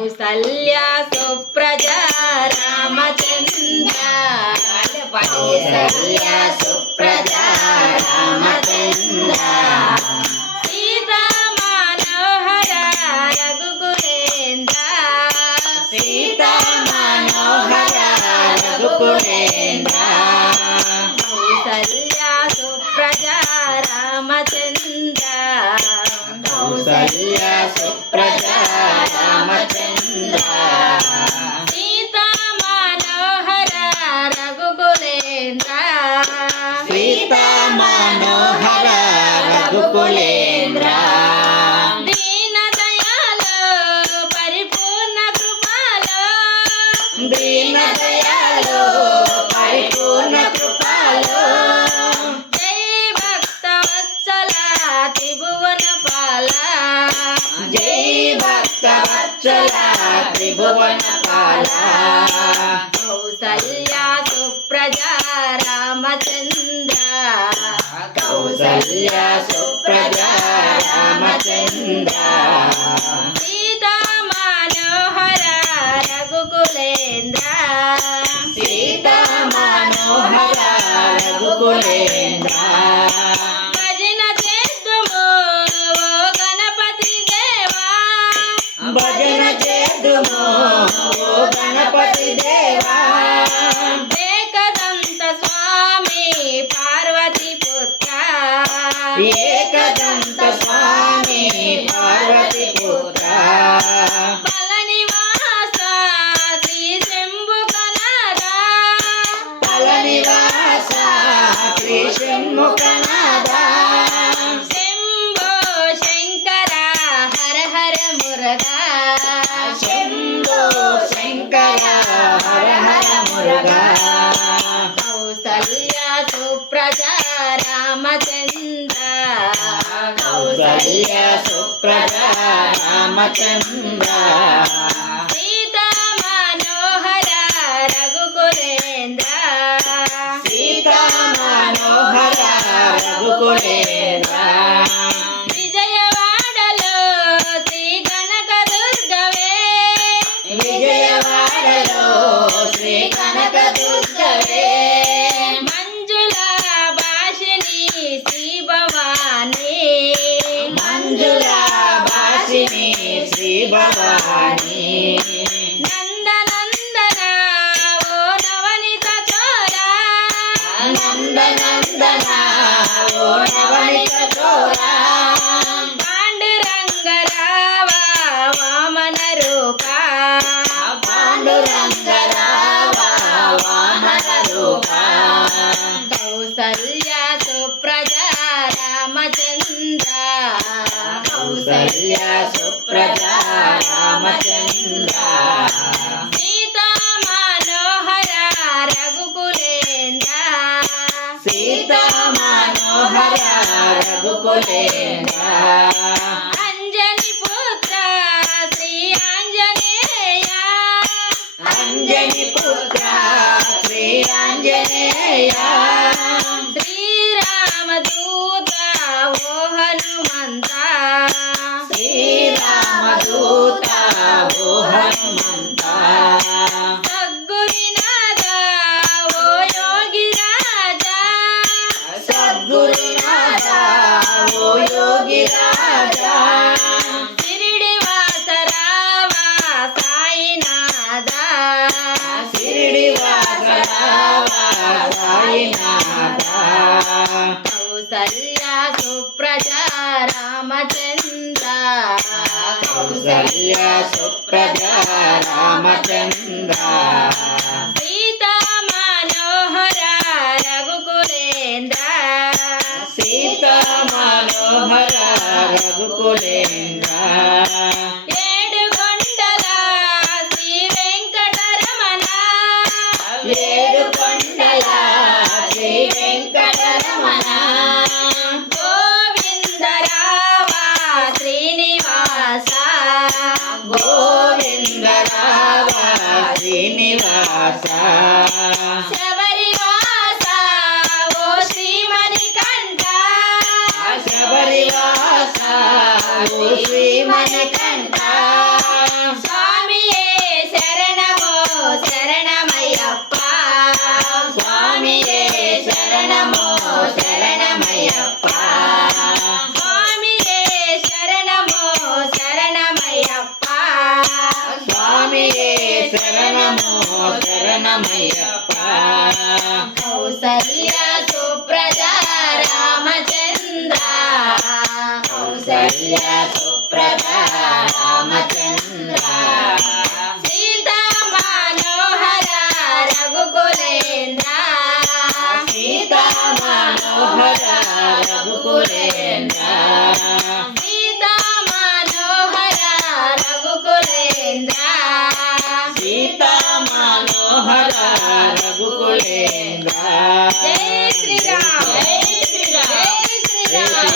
కౌసల్య సుప్రజా రామచంద్ర కౌసల్య సుప్రజా రామచంద్ర సీతా మనోహర రఘుకులేంద్ర సీతా మనోహర రఘుకులేంద్ర కౌసల్య సుప్రజా రామచంద్ర కౌసల్య సుప్రజా రామచంద్ర సీతా మనోహర రఘుకులేంద్ర సీతా మనోహర రఘుకులేంద్ర దీన దయాలో పరిపూర్ణ కృపలో దీన దయాలో పరిపూర్ణ కృపలో జై భక్త వత్సల త్రిభువన పాల జై భక్త వత్సల త్రిభువన పాల కౌసల్య సుప్రజా రామచంద్ర కౌసల్య సుప్రజా రామచంద్ర సీతా మనోహర రఘుకులేంద్ర సీతా మనోహర రఘుకులేంద్ర భజన చేద్దుము ఓ గణపతి దేవా భజన చేద్దుము ఓ గణపతి దేవా ఏకదంత స్వామి పార్వతి పుత్ర ఏకదంత స్వామి పార్వతి పుత్ర పళనివాస శ్రీ శంభుకనాథ పళనివాస శ్రీ శంభుకనాథ శంభో శంకర హర హర మురగా శంభో శంకర హర హర మురగా కౌసల్య సుప్రజా రామచంద్ర కౌసల్య సుప్రజా రామచంద్ర సీతా మనోహర రఘుకులేంద్ర సీతా మనోహర రఘుకులేంద్ర విజయవాడలో శ్రీ కనకదుర్గవే విజయవాడలో శ్రీ కనకదుర్గవే మంజుల భాషిని శ్రీ భవాని మంజుల భాషిని శ్రీ భవాని నందనందన ఓ నవనిత చోరా నందనందన ఓ నవనిత చోరా పాండురంగ రావ వామన రూప పాండురంగ రావ వామన రూప కౌసల్య సుప్రజా రామచంద్ర కౌసల్య సుప్రజా రామచంద్ర సీతా మనోహర రఘుకులేంద్ర సీతా మనోహర రఘుకులేంద్ర అంజని పుత్ర శ్రీ ఆంజనేయ అంజని పుత్ర శ్రీ ఆంజనేయ శ్రీరామదూత ఓ హనుమంత శ్రీరామదూత ఓ హనుమంత సద్గురునాథ ఓ యోగి రాజా సద్గురునాథ ఓ యోగి రాజా షిరిడి వాస రావ సాయినాథ షిరిడి వాస రావ సాయినాథ కౌసల్య సుప్రజా రామచంద్ర కౌసల్య సుప్రజా రామచంద్ర సీతా మనోహర రఘుకులేంద్ర సీతా మనోహర రఘుకులేంద్ర ఏడు కొండల శ్రీ వెంకటరమణ ఏడు కొండల శ్రీ వెంకటరమణ గోవింద రావ శ్రీనివాస గోవింద రావ శ్రీనివాస శబరివాస ఓ శ్రీమణికంఠ శబరివాస ఓ శ్రీమణికంఠ స్వామి ಶರಣಮಯ್ಯಪ್ಪ ಕೌಸಲ್ಯ ಸುಪ್ರಜಾ ರಾಮಚಂದ್ರ ಕೌಸಲ್ಯ ಸುಪ್ರಜಾ ರಾಮಚಂದ್ರ ಸೀತಾ ಮನೋಹರ ರಘುಕುಲೇಂದ್ರ ಸೀತಾ ಮನೋಹರ ರಘುಕುಲೇಂದ್ರ ಸೀತಾ ಮನೋಹರ ರಘುಕುಲೇಂದ್ರ ಸೀತಾ ಮನೋಹರ ರಘುಕುಲೇಂದ್ರ ಜೈ ಶ್ರೀರಾಮ್ ಜೈ ಶ್ರೀರಾಮ್ ಜೈ ಶ್ರೀರಾಮ್